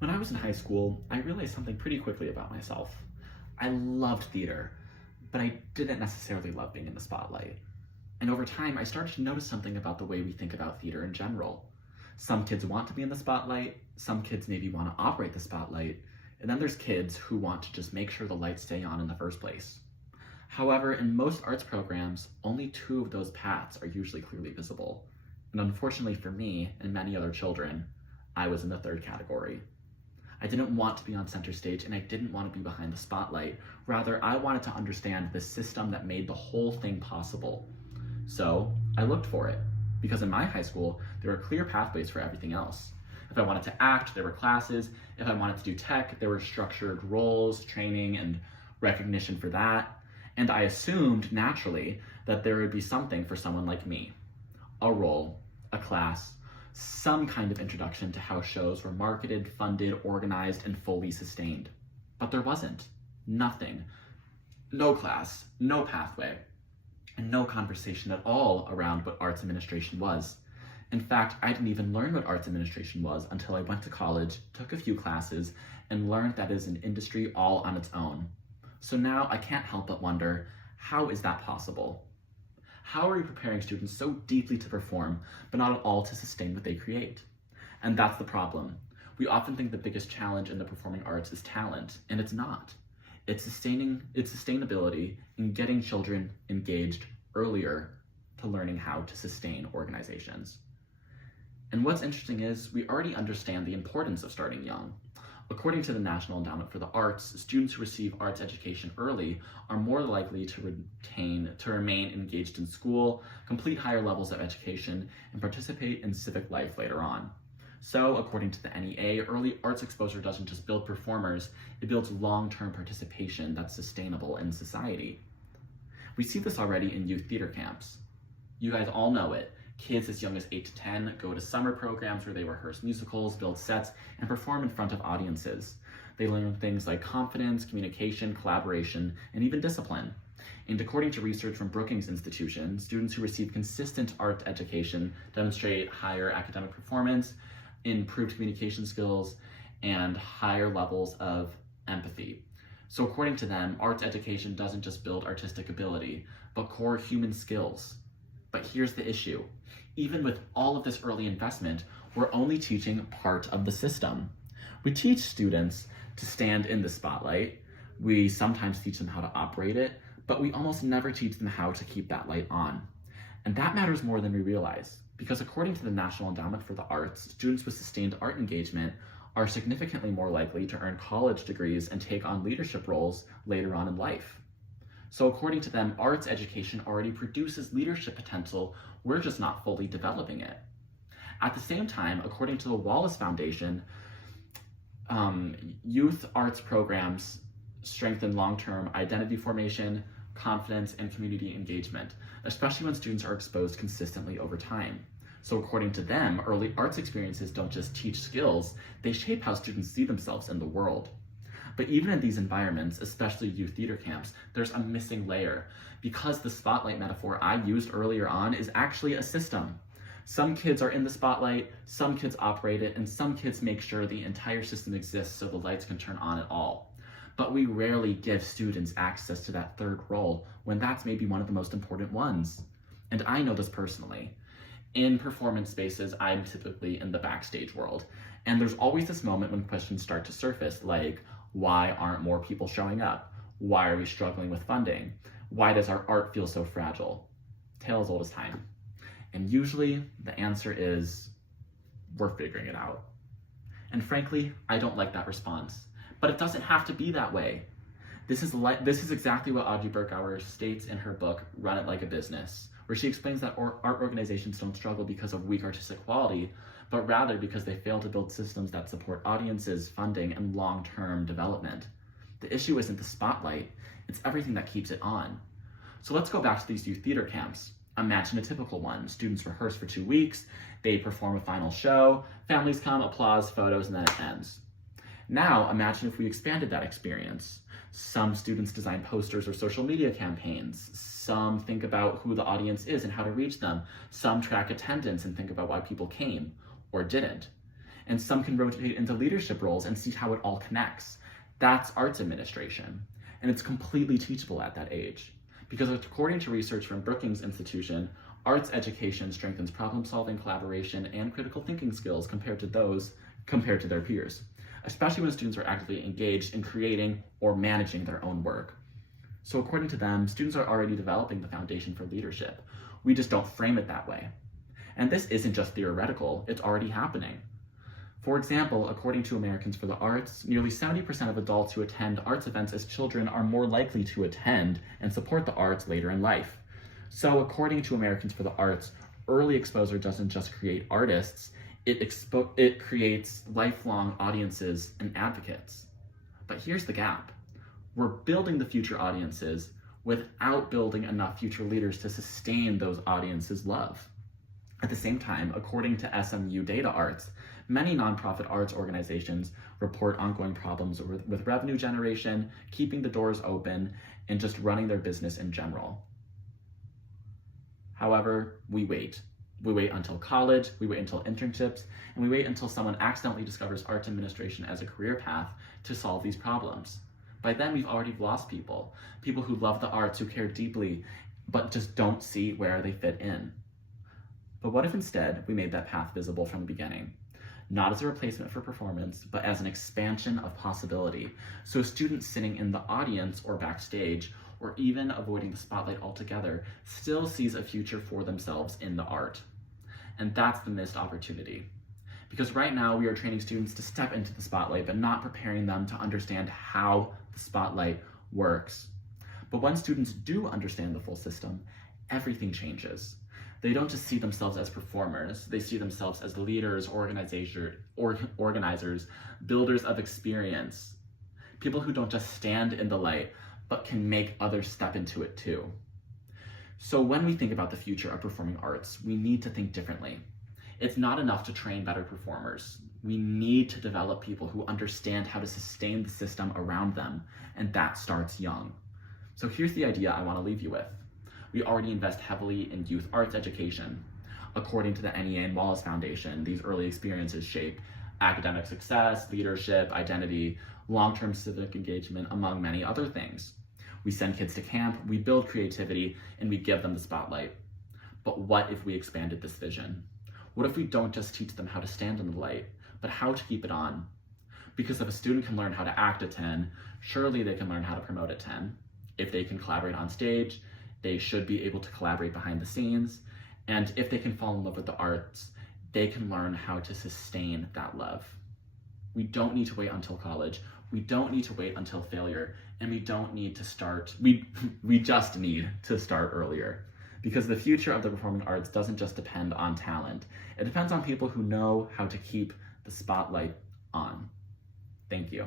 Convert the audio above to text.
When I was in high school, I realized something pretty quickly about myself. I loved theater, but I didn't necessarily love being in the spotlight. And over time, I started to notice something about the way we think about theater in general. Some kids want to be in the spotlight, some kids maybe want to operate the spotlight, and then there's kids who want to just make sure the lights stay on in the first place. However, in most arts programs, only two of those paths are usually clearly visible. And unfortunately for me and many other children, I was in the third category. I didn't want to be on center stage and I didn't want to be behind the spotlight. Rather, I wanted to understand the system that made the whole thing possible. So I looked for it, because in my high school, there were clear pathways for everything else. If I wanted to act, there were classes. If I wanted to do tech, there were structured roles, training, and recognition for that. And I assumed, naturally, that there would be something for someone like me. A role, a class, some kind of introduction to how shows were marketed, funded, organized, and fully sustained. But there wasn't. Nothing. No class, no pathway, and no conversation at all around what arts administration was. In fact, I didn't even learn what arts administration was until I went to college, took a few classes, and learned that it is an industry all on its own. So now I can't help but wonder, how is that possible? How are we preparing students so deeply to perform, but not at all to sustain what they create? And that's the problem. We often think the biggest challenge in the performing arts is talent, and it's not. It's sustainability in getting children engaged earlier to learning how to sustain organizations. And what's interesting is we already understand the importance of starting young. According to the National Endowment for the Arts, students who receive arts education early are more likely to remain engaged in school, complete higher levels of education, and participate in civic life later on. So, according to the NEA, early arts exposure doesn't just build performers, it builds long-term participation that's sustainable in society. We see this already in youth theater camps. You guys all know it. Kids as young as 8 to 10 go to summer programs where they rehearse musicals, build sets, and perform in front of audiences. They learn things like confidence, communication, collaboration, and even discipline. And according to research from Brookings Institution, students who receive consistent art education demonstrate higher academic performance, improved communication skills, and higher levels of empathy. So according to them, arts education doesn't just build artistic ability, but core human skills. But here's the issue. Even with all of this early investment, we're only teaching part of the system. We teach students to stand in the spotlight. We sometimes teach them how to operate it, but we almost never teach them how to keep that light on. And that matters more than we realize, because according to the National Endowment for the Arts, students with sustained art engagement are significantly more likely to earn college degrees and take on leadership roles later on in life. So according to them, arts education already produces leadership potential, we're just not fully developing it. At the same time, according to the Wallace Foundation, youth arts programs strengthen long-term identity formation, confidence, and community engagement, especially when students are exposed consistently over time. So according to them, early arts experiences don't just teach skills, they shape how students see themselves in the world. But even in these environments, especially youth theater camps, there's a missing layer, because the spotlight metaphor I used earlier on is actually a system. Some kids are in the spotlight, some kids operate it, and some kids make sure the entire system exists so the lights can turn on at all. But we rarely give students access to that third role when that's maybe one of the most important ones. And I know this personally. In performance spaces, I'm typically in the backstage world. And there's always this moment when questions start to surface, like, why aren't more people showing up? Why are we struggling with funding? Why does our art feel so fragile? Tale as old as time. And usually the answer is, we're figuring it out. And frankly, I don't like that response. But it doesn't have to be that way. This is exactly what Audrey Berkauer states in her book, Run It Like a Business, where she explains that art organizations don't struggle because of weak artistic quality, but rather because they fail to build systems that support audiences, funding, and long-term development. The issue isn't the spotlight, it's everything that keeps it on. So let's go back to these youth theater camps. Imagine a typical one. Students rehearse for 2 weeks, they perform a final show, families come, applause, photos, and then it ends. Now, imagine if we expanded that experience. Some students design posters or social media campaigns. Some think about who the audience is and how to reach them. Some track attendance and think about why people came or didn't. and some can rotate into leadership roles and see how it all connects. That's arts administration, and it's completely teachable at that age. Because according to research from Brookings Institution, arts education strengthens problem-solving, collaboration, and critical thinking skills compared to their peers, especially when students are actively engaged in creating or managing their own work. So according to them, students are already developing the foundation for leadership. We just don't frame it that way. And this isn't just theoretical, it's already happening. For example, according to Americans for the Arts, nearly 70% of adults who attend arts events as children are more likely to attend and support the arts later in life. So according to Americans for the Arts, early exposure doesn't just create artists, it creates lifelong audiences and advocates. But here's the gap. We're building the future audiences without building enough future leaders to sustain those audiences' love. At the same time, according to SMU Data Arts, many nonprofit arts organizations report ongoing problems with revenue generation, keeping the doors open, and just running their business in general. However, we wait. We wait until college, we wait until internships, and we wait until someone accidentally discovers arts administration as a career path to solve these problems. By then, we've already lost people who love the arts, who care deeply, but just don't see where they fit in. But what if instead we made that path visible from the beginning? Not as a replacement for performance, but as an expansion of possibility. So a student sitting in the audience or backstage, or even avoiding the spotlight altogether, still sees a future for themselves in the art. And that's the missed opportunity. Because right now we are training students to step into the spotlight, but not preparing them to understand how the spotlight works. But when students do understand the full system, everything changes. They don't just see themselves as performers, they see themselves as leaders, organizers, builders of experience. People who don't just stand in the light, but can make others step into it too. So when we think about the future of performing arts, we need to think differently. It's not enough to train better performers. We need to develop people who understand how to sustain the system around them, and that starts young. So here's the idea I want to leave you with. We already invest heavily in youth arts education. According to the NEA and Wallace Foundation, these early experiences shape academic success, leadership, identity, long-term civic engagement, among many other things. We send kids to camp, we build creativity, and we give them the spotlight. But what if we expanded this vision? What if we don't just teach them how to stand in the light, but how to keep it on? Because if a student can learn how to act at 10, surely they can learn how to promote at 10. If they can collaborate on stage, they should be able to collaborate behind the scenes. And if they can fall in love with the arts, they can learn how to sustain that love. We don't need to wait until college. We don't need to wait until failure. And we don't need to start, we just need to start earlier. Because the future of the performing arts doesn't just depend on talent. It depends on people who know how to keep the spotlight on. Thank you.